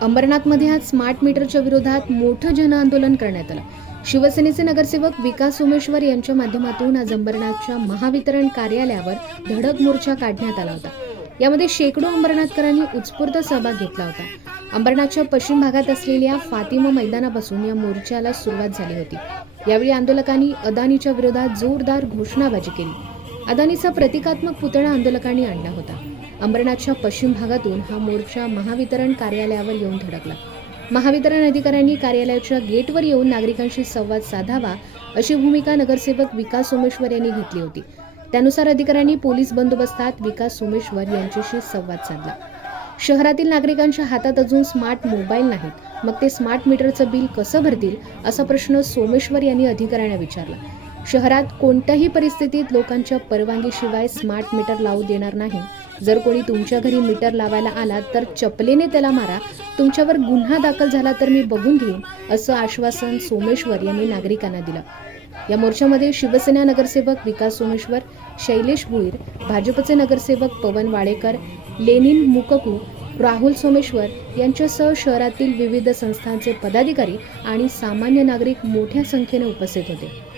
अंबरनाथमध्ये आज स्मार्ट मीटरच्या विरोधात मोठं जनआंदोलन करण्यात आलं. शिवसेनेचे नगरसेवक विकास सोमेश्वर यांच्या माध्यमातून आज अंबरनाथच्या महावितरण कार्यालयावर धडक मोर्चा काढण्यात आला होता. यामध्ये शेकडो अंबरनाथकरांनी उत्स्फूर्त सहभाग घेतला होता. अंबरनाथच्या पश्चिम भागात असलेल्या फातिमा मैदानापासून या मोर्चाला सुरुवात झाली होती. यावेळी आंदोलकांनी अदानीच्या विरोधात जोरदार घोषणाबाजी केली. अदानीचा प्रतिकात्मक पुतळा आंदोलकांनी आणला होता. अंबरनाथच्या पश्चिम भागातून हा मोर्चा महावितरण कार्यालयावर येऊन धडकला. महावितरण अधिकाऱ्यांनी कार्यालयाच्या गेटवर येऊन नागरिकांशी संवाद साधावा अशी भूमिका नगरसेवक विकास सोमेश्वर यांनी घेतली होती. त्यानुसार अधिकाऱ्यांनी पोलीस बंदोबस्तात विकास सोमेश्वर यांच्याशी संवाद साधला. शहरातील नागरिकांच्या हातात अजून स्मार्ट मोबाईल नाहीत, मग ते स्मार्ट मीटरचं बिल कसं भरतील असा प्रश्न सोमेश्वर यांनी अधिकाऱ्यांना विचारला. शहरात कोणत्याही परिस्थितीत लोकांच्या परवानगीशिवाय स्मार्ट मीटर लावू देणार नाही. जर कोणी तुमच्या घरी मीटर लावायला आला तर चपलेने त्याला मारा. तुमच्यावर गुन्हा दाखल झाला तर मी बघून घेईन, असं आश्वासन सोमेश्वर यांनी नागरिकांना दिलं. या मोर्चामध्ये शिवसेना नगरसेवक विकास सोमेश्वर, शैलेश भुईर, भाजपचे नगरसेवक पवन वाडेकर, लेनिन मुककू, राहुल सोमेश्वर यांच्यासह शहरातील विविध संस्थांचे पदाधिकारी आणि सामान्य नागरिक मोठ्या संख्येने उपस्थित होते.